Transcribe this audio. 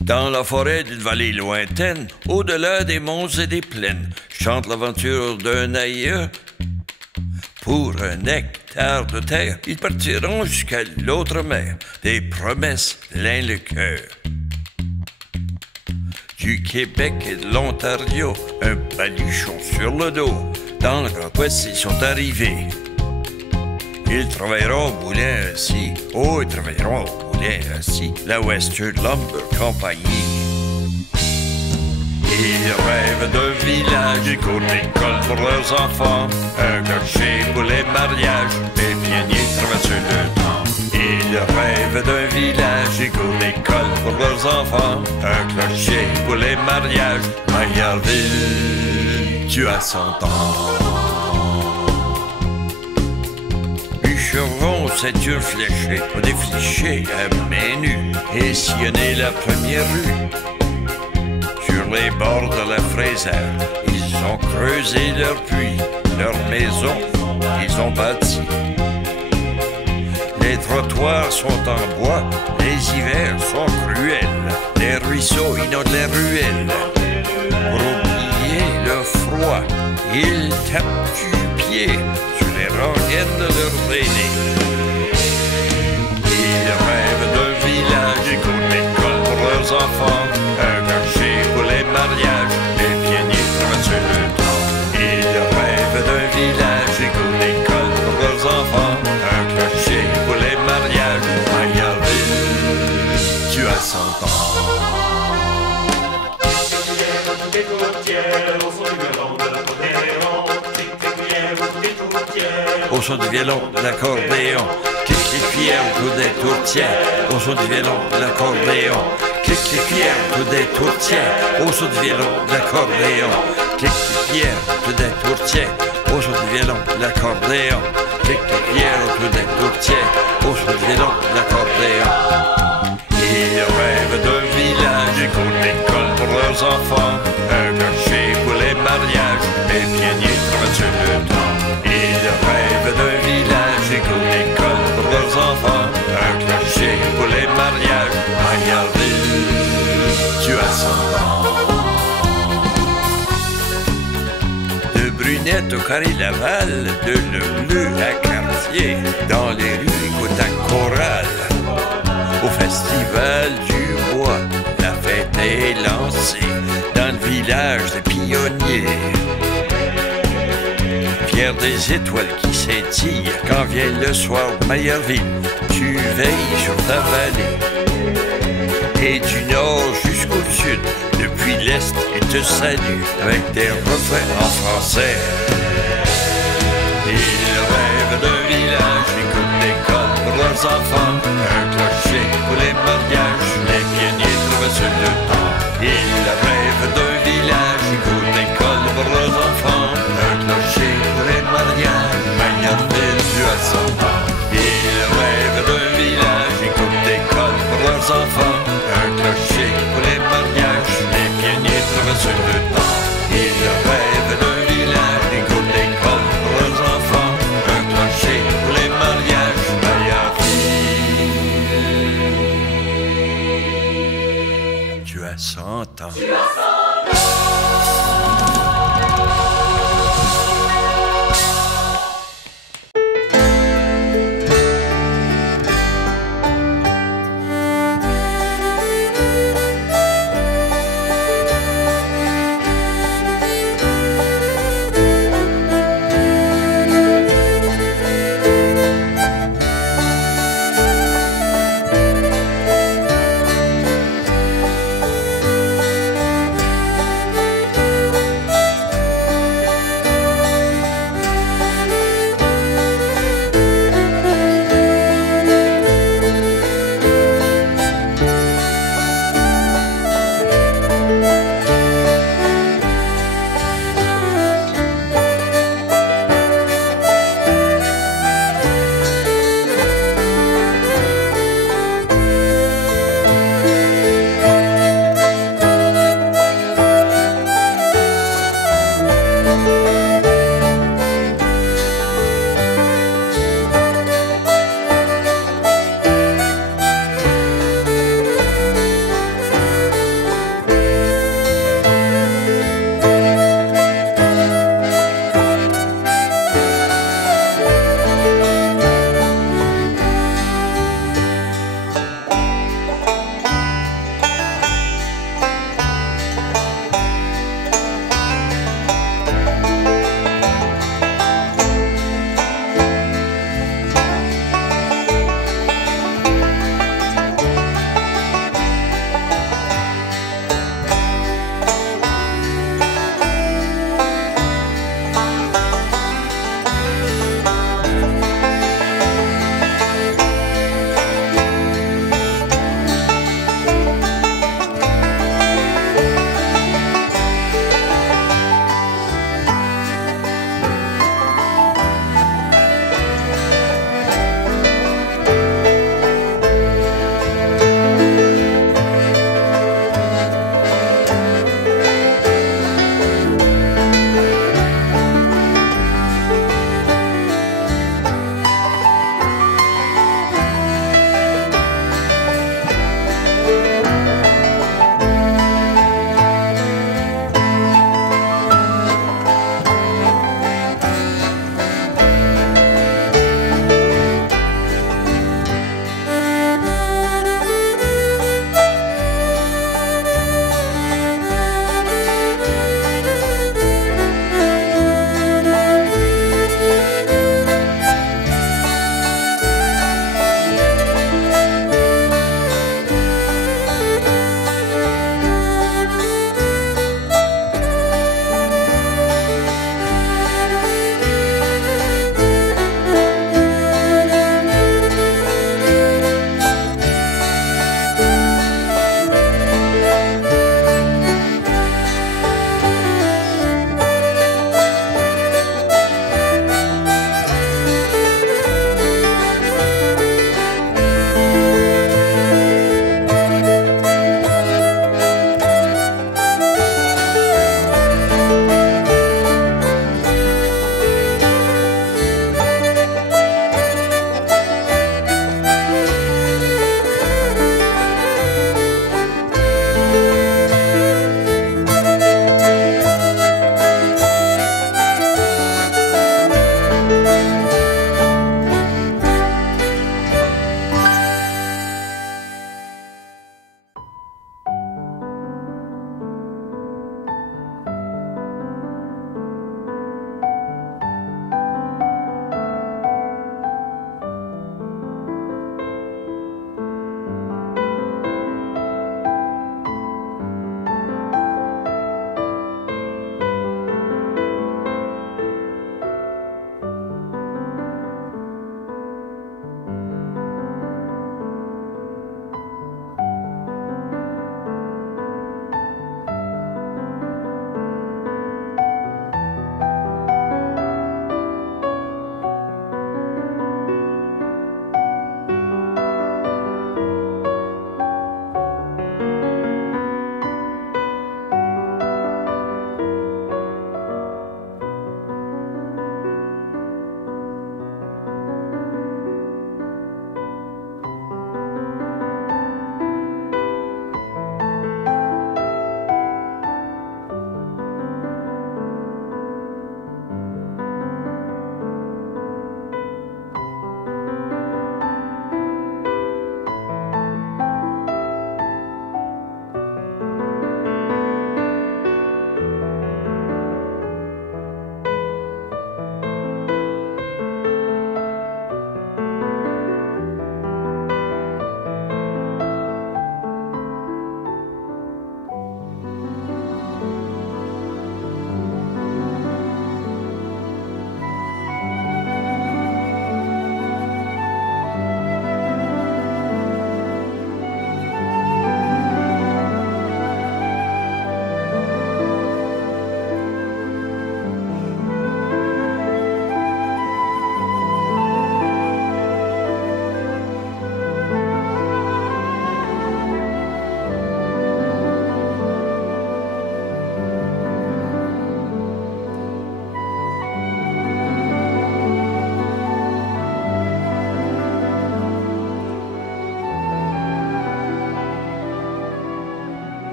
Dans la forêt d'une vallée lointaine, au-delà des monts et des plaines, chante l'aventure d'un aïeux. Pour un hectare de terre, ils partiront jusqu'à l'autre mer, des promesses plein le cœur. Du Québec et de l'Ontario, un baluchon sur le dos, dans le Grand Ouest, ils sont arrivés. Ils travailleront au moulin ainsi, oh, ils travailleront au moulin ainsi, la Western Lumber Company. Ils rêvent d'un village, ils courent l'école pour leurs enfants, un clocher pour les mariages, les pionniers traversent le temps. Ils rêvent d'un village, ils courent l'école pour leurs enfants, un clocher pour les mariages, Maillardville, tu as 100 ans. Bûcheron, ceinture fléchée, ont défriché à main nue et sillonné la première rue. Sur les bords de la Fraisière, ils ont creusé leur puits, leur maison, ils ont bâti. Les trottoirs sont en bois, les hivers sont cruels, les ruisseaux inondent les ruelles. Pour oublier le froid, ils tapent du pied sur les rengaines de leurs aînés. Ils rêvent d'un village, ils courent l'école pour leurs enfants, un clocher pour les mariages, les pionniers traversent le temps. Ils rêvent d'un village, ils courent l'école pour leurs enfants, un clocher pour les mariages, Maillardville, tu as 100 ans. Au son du violon de l'accordéon, clique les cuillères au coup des tourtières. Au son du violon de l'accordéon, clique les cuillères au coup des tourtières. Au son du violon de l'accordéon, clique les cuillères au coup des tourtières. Au son du violon de l'accordéon, clique les cuillères au coup des tourtières. Au son du violon de l'accordéon. Ils rêvent d'un village, ils courent l'école pour leurs enfants, un clocher pour les mariages, les pionniers traversent le temps. Ils rêvent d'un village, ils courent l'école pour leurs enfants, un clocher pour les mariages, Maillardville, tu as 100 ans. De Brunette au Carré-Laval, de Le Bleu à Cartier, dans les rues écoute à chorale. Au festival du bois, la fête est lancée dans le village des pionniers. Fier des étoiles qui scintillent quand vient le soir de Maillardville, tu veilles sur ta vallée. Et du nord jusqu'au sud, depuis l'est, ils te saluent avec des refrains en français. Ils rêvent d'un village, ils coupent l'école pour leurs enfants, un clocher pour les mariages, les pionniers traversent le temps. Ils rêvent d'un village, ils coupent l'école pour leurs enfants, un clocher pour les mariages, Maillardville, tu as 100 ans. Ils rêvent d'un village, ils coupent l'école pour leurs enfants, un clocher pour les mariages, les pionniers traversent le temps. Ils rêvent d'un village, ils coupent l'école pour leurs enfants, un clocher pour les mariages, Maillardville, tu as 100 ans.